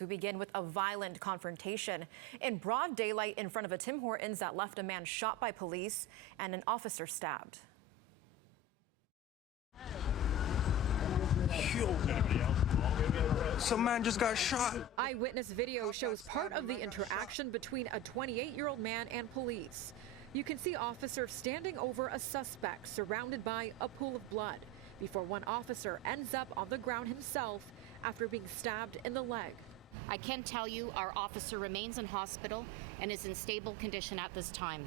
We begin with a violent confrontation in broad daylight in front of a Tim Hortons that left a man shot by police and an officer stabbed. Some man just got shot. Eyewitness video shows part of the interaction between a 28-year-old man and police. You can see officers standing over a suspect surrounded by a pool of blood before one officer ends up on the ground himself after being stabbed in the leg. I can tell you our officer remains in hospital and is in stable condition at this time.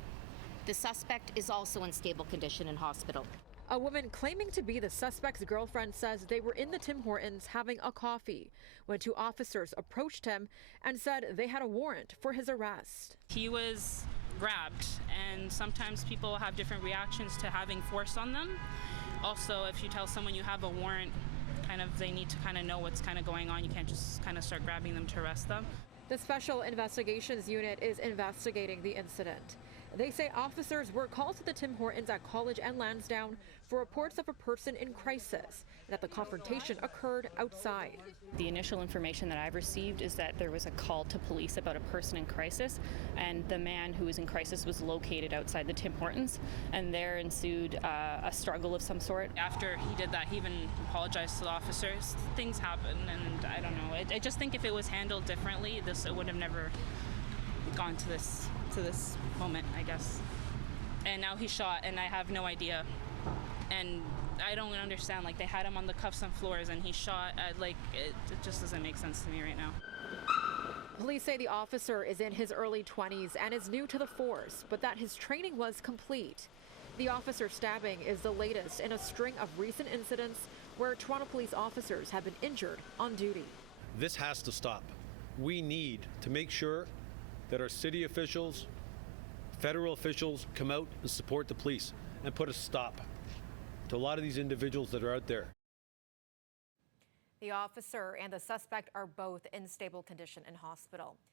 The suspect is also in stable condition in hospital. A woman claiming to be the suspect's girlfriend says they were in the Tim Hortons having a coffee when two officers approached him and said they had a warrant for his arrest. He was grabbed, and sometimes people have different reactions to having force on them. Also, if you tell someone you have a warrant, they need to know what's going on. You can't just start grabbing them to arrest them. The Special Investigations Unit is investigating the incident. They say officers were called to the Tim Hortons at College and Lansdowne for reports of a person in crisis, and that the confrontation occurred outside. The initial information that I've received is that there was a call to police about a person in crisis, and the man who was in crisis was located outside the Tim Hortons, and there ensued a struggle of some sort. After he did that, he even apologized to the officers. Things happen, and I don't know. I just think if it was handled differently, it would have never gone to this moment, I guess. And now he's shot, and I have no idea. And I don't understand, they had him on the cuffs and floors and he shot at, it just doesn't make sense to me right now. Police say the officer is in his early 20s and is new to the force, but that his training was complete. The officer stabbing is the latest in a string of recent incidents where Toronto police officers have been injured on duty. This has to stop. We need to make sure that our city officials, federal officials come out and support the police and put a stop to a lot of these individuals that are out there. The officer and the suspect are both in stable condition in hospital.